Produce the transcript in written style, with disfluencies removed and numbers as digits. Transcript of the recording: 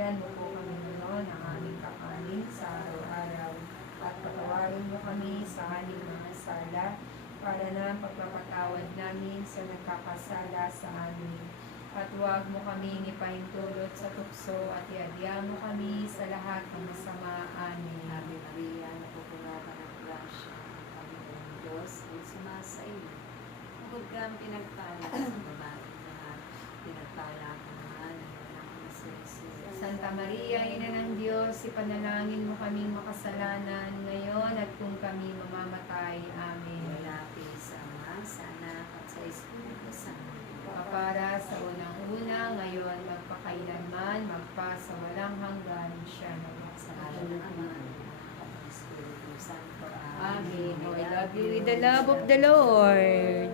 bigyan mo po kami ngayon ng aming kakanin sa araw-araw at patawarin mo kami sa aming mga sala para na pagpapatawad namin sa nagkakasala sa amin. At huwag mo kaming ipahintulot sa tukso at iadya mo kami sa lahat ng masama. Amen. Ave Maria, napupuno ka ng grasya, ang Panginoong Diyos ay sumasa iyo. Bukod kang pinagpala sa babae lahat, pinagpala ka naman ng anak na si Jesus. Santa Maria, Ina ng Diyos, ipanalangin mo kaming makasalanan ngayon at kung kami mamamatay. Amen. Malapit sa Ama, sa Anak, at sa Espiritu Santo. Para sa unang-una, ngayon, magpakailanman, magpa sa walang hanggan, siya na Sa ngalan ng Ama, at ng Espiritu Santo. Amen. Oh, I love you with the love of the Lord.